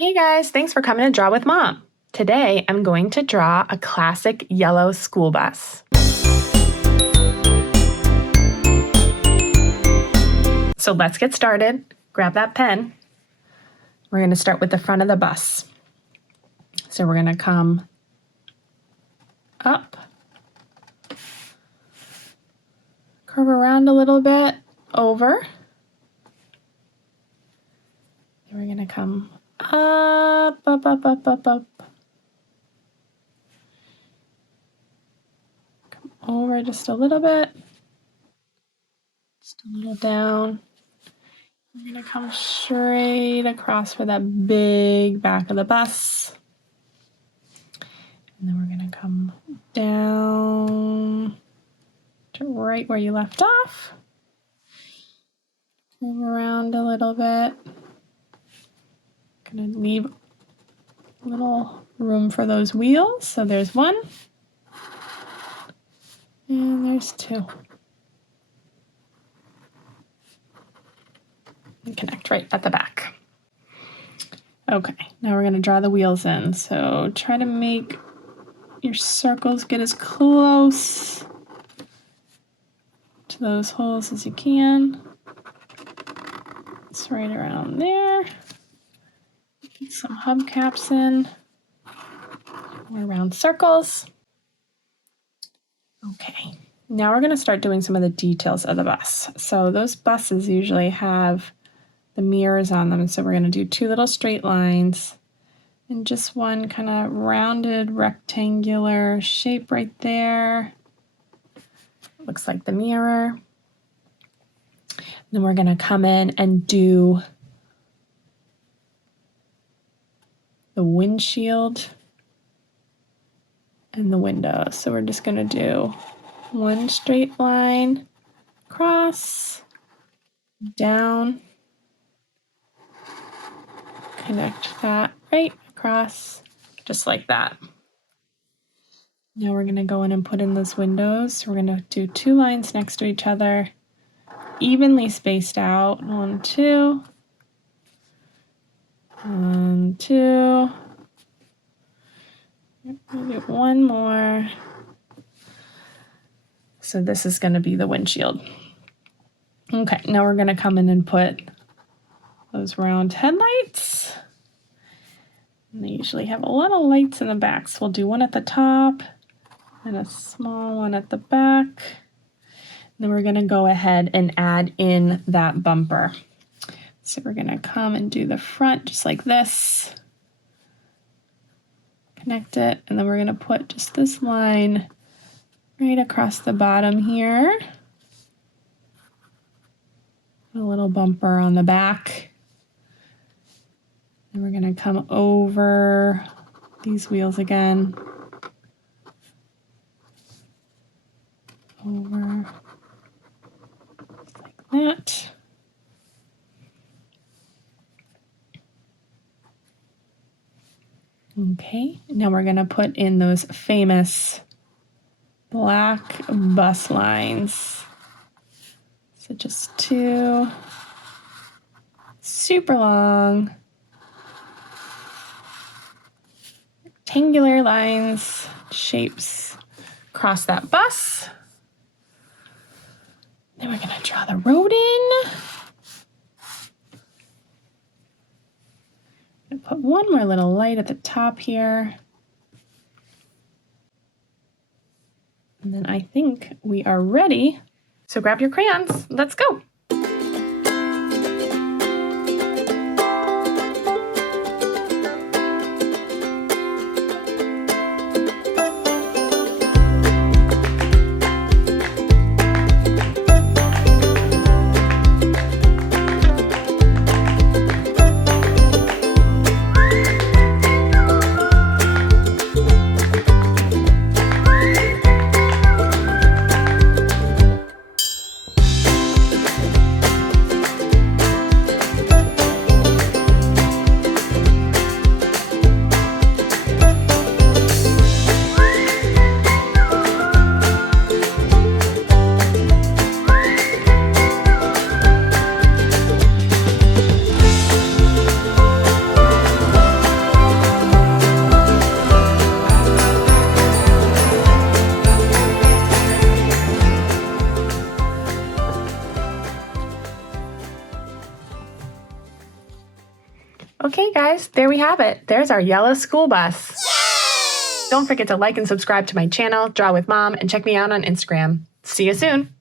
Hey guys, thanks for coming to Draw with Mom. Today I'm going to draw a classic yellow school bus. So let's get started. Grab that pen. We're going to start with the front of the bus. So we're going to come up, curve around a little bit, over. And we're going to come up, up, up, up, up, up. Come over just a little bit. Just a little down. We're going to come straight across for that big back of the bus. And then we're going to come down to right where you left off. Move around a little bit. Going to leave a little room for those wheels. So there's one. And there's two. And connect right at the back. Okay, now we're going to draw the wheels in. So try to make your circles get as close to those holes as you can. It's right around there. Get some hubcaps in. More round circles. Okay, now we're going to start doing some of the details of the bus. So those buses usually have the mirrors on them. So we're going to do two little straight lines and just one kind of rounded rectangular shape right there. Looks like the mirror. Then we're going to come in and do the windshield and the windows. So we're just going to do one straight line across, down, connect that right across, just like that. Now we're going to go in and put in those windows. We're going to do two lines next to each other, evenly spaced out. 1, 2, 1, 2. We'll do one more. So this is going to be the windshield. Okay, now we're going to come in and put those round headlights. And they usually have a lot of lights in the back. So we'll do one at the top and a small one at the back. Then we're going to go ahead and add in that bumper. So we're going to come and do the front just like this. Connect it, and then we're going to put just this line right across the bottom here. A little bumper on the back. And we're going to come over these wheels again. Over just like that. Okay, now we're going to put in those famous black bus lines. So just two super long rectangular lines, shapes across that bus. Then we're going to draw the road in. Put one more little light at the top here. And then I think we are ready. So grab your crayons. Let's go. Okay, guys, there we have it. There's our yellow school bus. Yay! Don't forget to like and subscribe to my channel, Draw with Mom, and check me out on Instagram. See you soon.